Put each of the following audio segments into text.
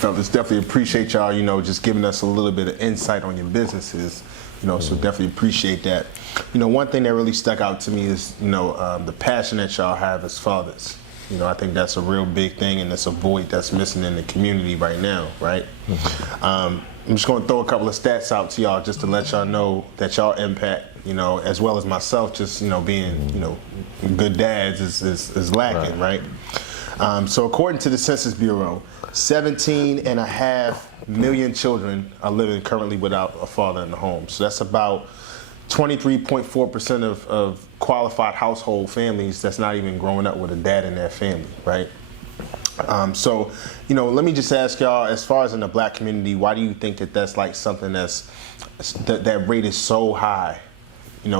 fellas. Definitely appreciate y'all, just giving us a little bit of insight on your businesses. So definitely appreciate that. One thing that really stuck out to me is, the passion that y'all have as fathers. I think that's a real big thing, and it's a void that's missing in the community right now, right? I'm just going to throw a couple of stats out to y'all just to let y'all know that y'all impact, as well as myself, just, being, good dads is lacking, right? So according to the Census Bureau, 17.5 million children are living currently without a father in the home. So that's about 23.4% of qualified household families that's not even growing up with a dad in their family, right? So, let me just ask y'all, as far as in the black community, why do you think that that's like something that rate is so high,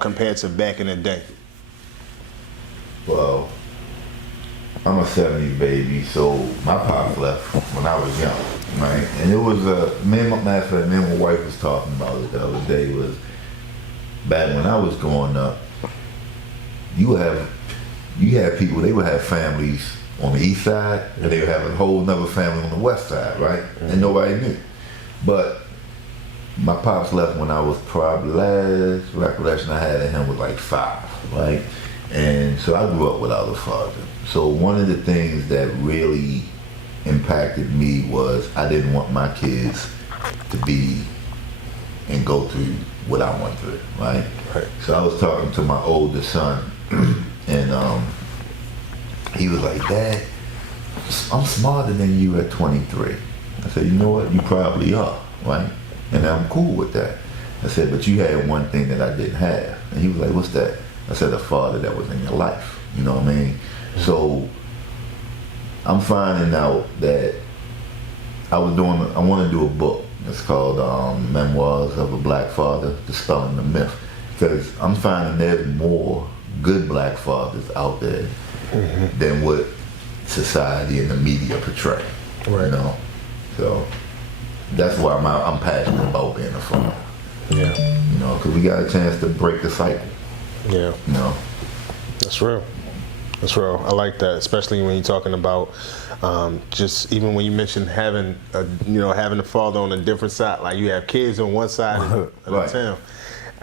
compared to back in the day? Well, I'm a 70s baby, so my pops left when I was young, right? And it was me and my wife was talking about it the other day, was back when I was growing up, you had people, they would have families on the east side, and they would have a whole nother family on the west side, right? And nobody knew. But my pops left when I was probably, last recollection I had of him was like 5, right? And so I grew up without a father. So one of the things that really impacted me was I didn't want my kids to be and go through what I went through, right? So I was talking to my oldest son, and he was like, "Dad, I'm smarter than you at 23." I said, "You know what? You probably are, right? And I'm cool with that." I said, "But you had one thing that I didn't have." And he was like, "What's that?" I said, "A father that was in your life." You know what I mean? So I'm finding out that I want to do a book. It's called Memoirs of a Black Father, Dispelling the Myth. Because I'm finding there's more good black fathers out there than what society and the media portray. Right. So that's why I'm passionate about being a father. Yeah. Because we got a chance to break the cycle. Yeah. That's real. That's real. I like that, especially when you're talking about just even when you mentioned having a father on a different side, like you have kids on one side of the town,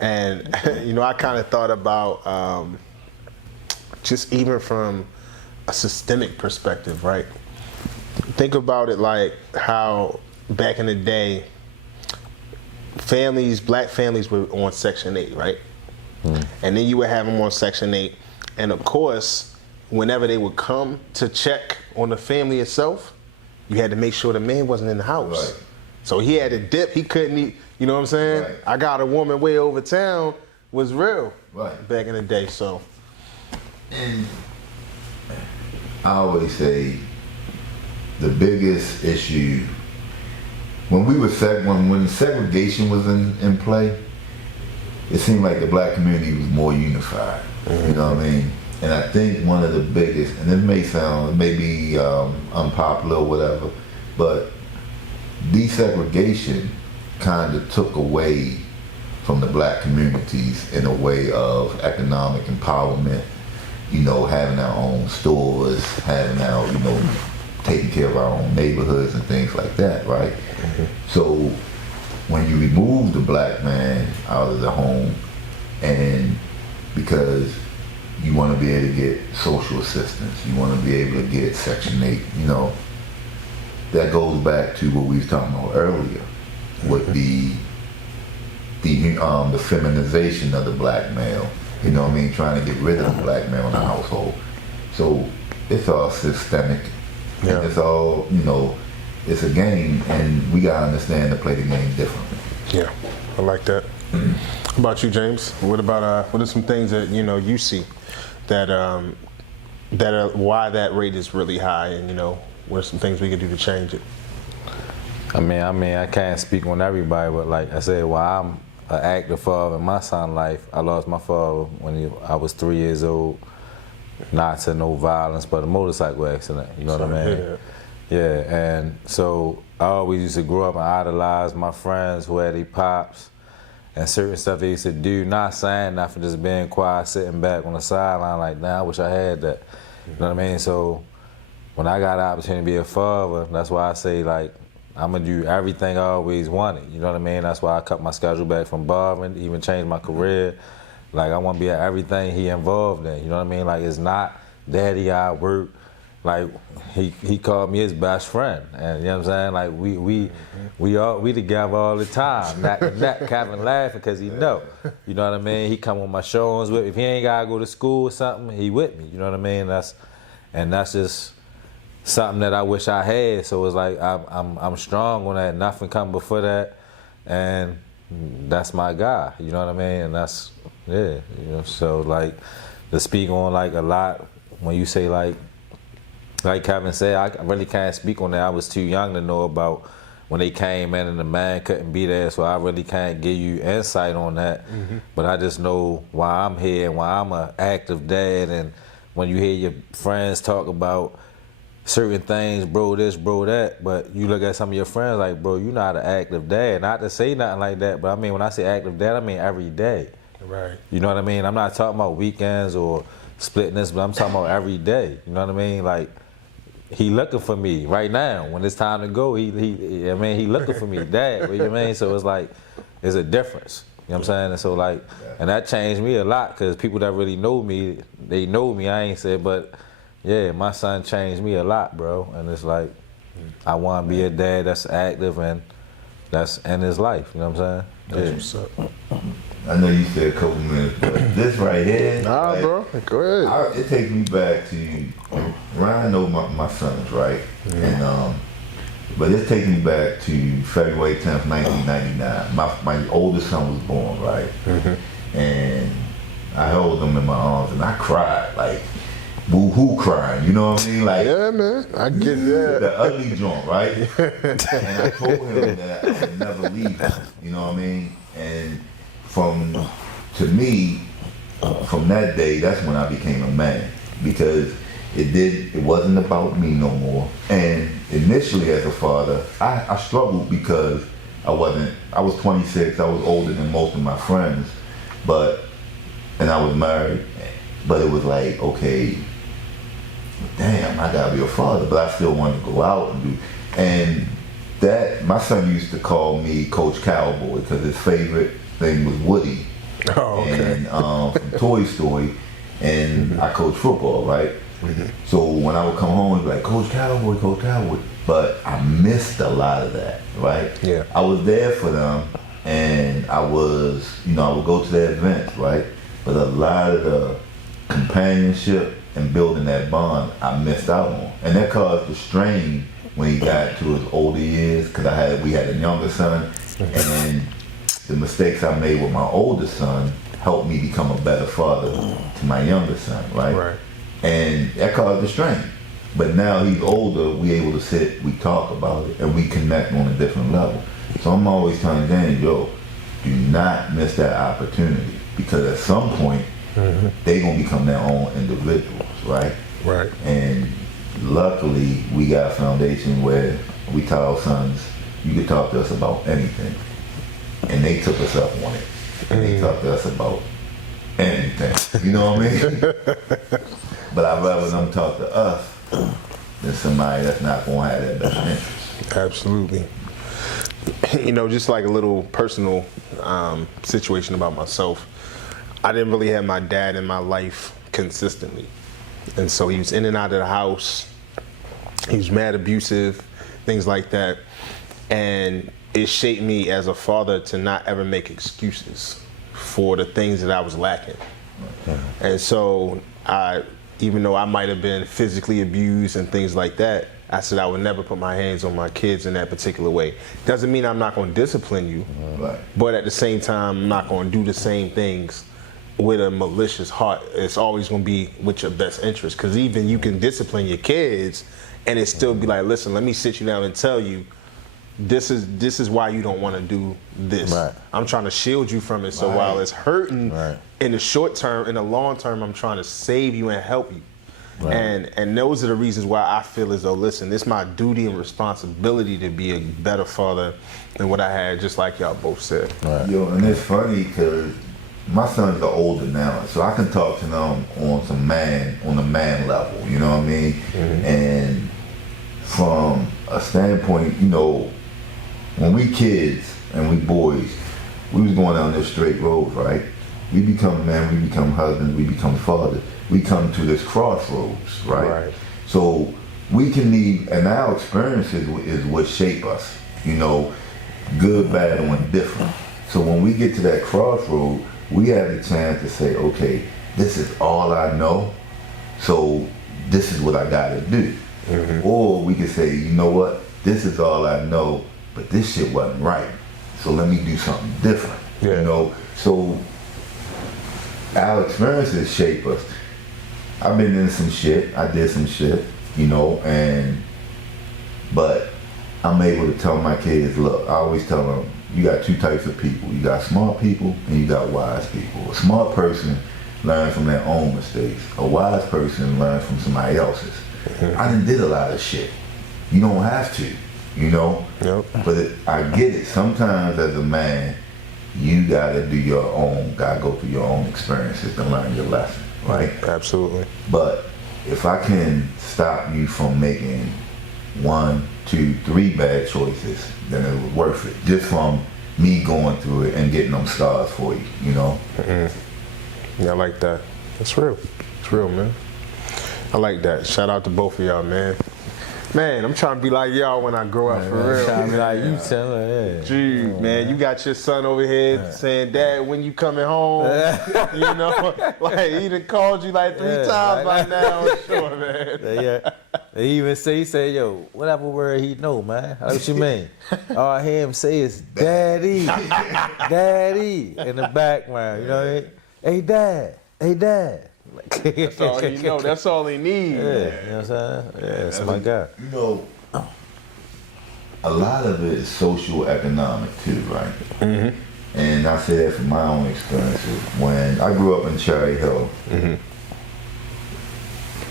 and I kind of thought about just even from a systemic perspective, right? Think about it like how back in the day, black families were on Section 8, right? And then you would have them on Section 8, and of course, whenever they would come to check on the family itself, you had to make sure the man wasn't in the house. Right. So he had to dip. He couldn't eat. You know what I'm saying? Right. I got a woman way over town was real back in the day. So, and I always say the biggest issue when when segregation was in play, it seemed like the black community was more unified. You know what I mean? And I think one of the biggest, and it may be unpopular or whatever, but desegregation kind of took away from the black communities in a way of economic empowerment, having our own stores, having our, taking care of our own neighborhoods and things like that, right? So when you remove the black man out of the home, and because you want to be able to get social assistance, you want to be able to get Section 8, that goes back to what we was talking about earlier, with the feminization of the black male, trying to get rid of the black male in the household. So it's all systemic, and it's all, it's a game, and we gotta understand to play the game differently. Yeah, I like that. How about you, James? What are some things that you see that are why that rate is really high, and what are some things we could do to change it? I mean, I can't speak on everybody, but like I said, while I'm an active father in my son's life, I lost my father when I was 3 years old. Not to no violence, but a motorcycle accident. You know what I mean? Yeah, and so I always used to grow up and idolize my friends who had their pops and certain stuff they used to do, not saying nothing, just being quiet, sitting back on the sideline like, nah, I wish I had that. You know what I mean? So when I got the opportunity to be a father, that's why I say, like, I'm gonna do everything I always wanted. You know what I mean? That's why I cut my schedule back from barring, even changed my career. Like, I want to be at everything he involved in. You know what I mean? Like, it's not daddy, I work. Like, he called me his best friend, and you know what I'm saying? Like, we together all the time, neck to neck, Kevin laughing because he know. You know what I mean? He come on my shows with me. If he ain't gotta go to school or something, he with me. You know what I mean? That's just something that I wish I had. So it's like I'm strong on that. Nothing come before that, and that's my guy. You know what I mean? And that's you know. So like, to speak on like a lot when you say like Kevin said, I really can't speak on that. I was too young to know about when they came in and the man couldn't be there, so I really can't give you insight on that. But I just know why I'm here and why I'm an active dad. And when you hear your friends talk about certain things, bro this, bro that, but you look at some of your friends like, bro, you're not an active dad. Not to say nothing like that, but I mean, when I say active dad, I mean every day. Right. You know what I mean? I'm not talking about weekends or splitting this, but I'm talking about every day. You know what I mean? Like, he looking for me right now. When it's time to go, he looking for me, dad. You know what I mean? So it's like, there's a difference. You know what I'm saying? And so like, and that changed me a lot because people that really know me, they know me. I ain't said, but yeah, my son changed me a lot, bro. And it's like, I want to be a dad that's active and that's in his life. You know what I'm saying? That's what's up. I know you said a couple minutes, but this right here. Nah, like, bro. Go ahead. It takes me back to Ryan know my sons, right? And but it takes me back to February 10th, 1999. My oldest son was born, right? And I held him in my arms and I cried, like boo-hoo crying, you know what I mean? Like, Yeah, man. I get that. the ugly joint, right? And I told him that I would never leave him, you know what I mean? And to me, from that day, that's when I became a man, because it wasn't about me no more. And initially as a father, I struggled because I was 26, I was older than most of my friends, and I was married, but it was like, okay, damn, I gotta be a father, but I still wanted to go out and do, and that, my son used to call me Coach Cowboy because his favorite thing was Woody. Oh, okay. And from Toy Story, and I coach football, right? So when I would come home, he'd be like, Coach Cowboy, Coach Cowboy. But I missed a lot of that, right? Yeah. I was there for them, and I would go to their events, right? But a lot of the companionship and building that bond, I missed out on. And that caused the strain when he got to his older years, because we had a younger son, and then the mistakes I made with my oldest son helped me become a better father to my younger son, right? Right. And that caused the strain. But now he's older, we able to sit, we talk about it, and we connect on a different level. So I'm always telling Dan, yo, do not miss that opportunity, because at some point, they gonna become their own individuals, right? Right. And luckily, we got a foundation where we tell our sons, you can talk to us about anything. And they took us up on it. And they talked to us about anything. You know what I mean? But I'd rather them talk to us than somebody that's not going to have that best interest. Absolutely. You know, just like a little personal situation about myself. I didn't really have my dad in my life consistently. And so he was in and out of the house. He was mad abusive, things like that. And it shaped me as a father to not ever make excuses for the things that I was lacking. And so even though I might have been physically abused and things like that, I said I would never put my hands on my kids in that particular way. Doesn't mean I'm not going to discipline you, but at the same time, I'm not going to do the same things with a malicious heart. It's always going to be with your best interest, because even you can discipline your kids and it still be like, listen, let me sit you down and tell you, this is why you don't want to do this. Right. I'm trying to shield you from it. So while it's hurting in the short term, in the long term, I'm trying to save you and help you. Right. And those are the reasons why I feel as though, listen, it's my duty and responsibility to be a better father than what I had, just like y'all both said. Right. Yo, and it's funny because my sons are older now, so I can talk to them on the man level, you know what I mean? And from a standpoint, you know, when we kids and we boys, we was going down this straight road, right? We become men, we become husbands, we become fathers. We come to this crossroads, right? So we can need, and our experiences is what shape us, you know, good, bad, and indifferent. So when we get to that crossroad, we have the chance to say, okay, this is all I know, so this is what I gotta do. Or we could say, you know what, this is all I know, but this shit wasn't right, so let me do something different. You know, so our experiences shape us. I've been in some shit, I did some shit, you know, but I'm able to tell my kids, look, I always tell them, you got two types of people. You got smart people and you got wise people. A smart person learns from their own mistakes. A wise person learns from somebody else's. I done did a lot of shit. You don't have to, you know? But I get it. Sometimes as a man, you gotta do your own, gotta go through your own experiences to learn your lesson, right? Absolutely. But if I can stop you from making 1, 2, 3 bad choices, then it was worth it. Just from me going through it and getting them stars for you, you know? Yeah, I like that. That's real. It's real, man. I like that. Shout out to both of y'all, man. Man, I'm trying to be like y'all when I grow up, for real. Trying to be like you, telling, Gee, man, you got your son over here saying, Dad, when you coming home? You know, like he done called you like 3 times by now, I'm sure, man. They even say, yo, whatever word he know, man. What you mean? All I hear him say is, Daddy, Daddy, in the background, you know what I mean? Hey, Dad. That's all he know. That's all he needs. You know what I'm saying? Yeah, that's my guy. You know, a lot of it is social economic too, right? And I say that from my own experiences. When I grew up in Cherry Hill,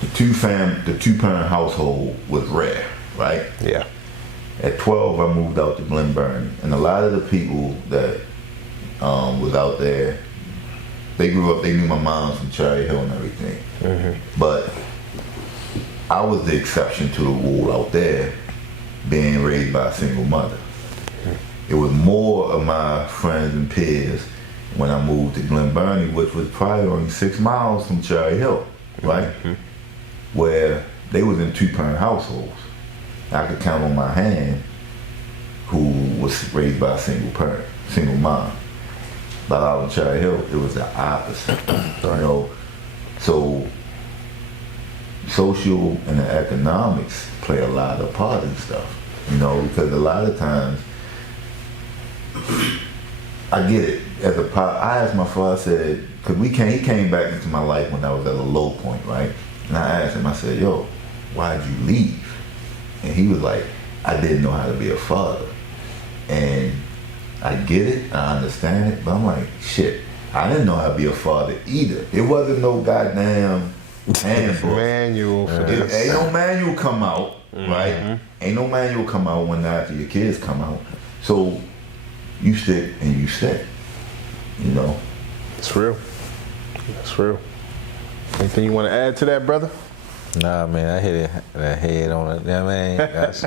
the two-parent household was rare, right? Yeah. At 12, I moved out to Glen Burnie, and a lot of the people that was out there, they grew up, they knew my mom from Cherry Hill and everything. But I was the exception to the rule out there, being raised by a single mother. It was more of my friends and peers when I moved to Glen Burnie, which was probably only 6 miles from Cherry Hill, right? Where they was in 2-parent households. I could count on my hand who was raised by a single mom. But out in Cherry Hill, it was the opposite, you know. So social and the economics play a lot of part in stuff, you know, because a lot of times, I get it. I asked my father, I said, because he came back into my life when I was at a low point, right? And I asked him, I said, yo, why'd you leave? And he was like, I didn't know how to be a father. And I get it, I understand it, but I'm like, shit, I didn't know how to be a father either. It wasn't no goddamn handbook. Manual for this. Ain't no manual come out, right? Ain't no manual come out when after your kids come out. So you stick and you stick, you know? It's real. That's real. Anything you want to add to that, brother? Nah, man, I hit that head on it. You know what I mean? That's,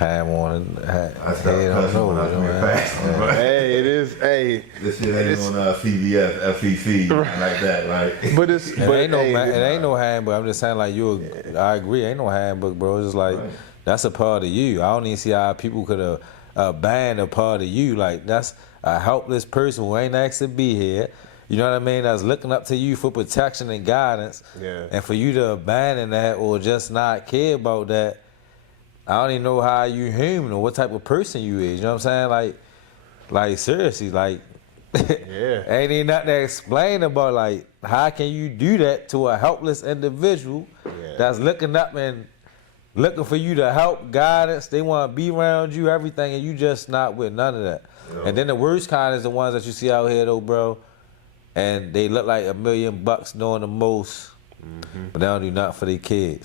I want to head on those. Hey, it is. Hey, this shit ain't on CBS, FCC, like that, right? But it's. It ain't no handbook. I'm just saying, like I agree. Ain't no handbook, bro. It's just like that's a part of you. I don't even see how people could abandon a part of you. Like that's a helpless person who ain't asked to be here. You know what I mean? That's looking up to you for protection and guidance. Yeah. And for you to abandon that or just not care about that, I don't even know how you human or what type of person you is. You know what I'm saying? Like seriously, like ain't even nothing to explain about. Like, how can you do that to a helpless individual that's looking up and looking for you to help, guidance? They want to be around you, everything, and you just not with none of that. Yeah. And then the worst kind is the ones that you see out here, though, bro. And they look like $1 million doing the most, but they don't do nothing for their kids.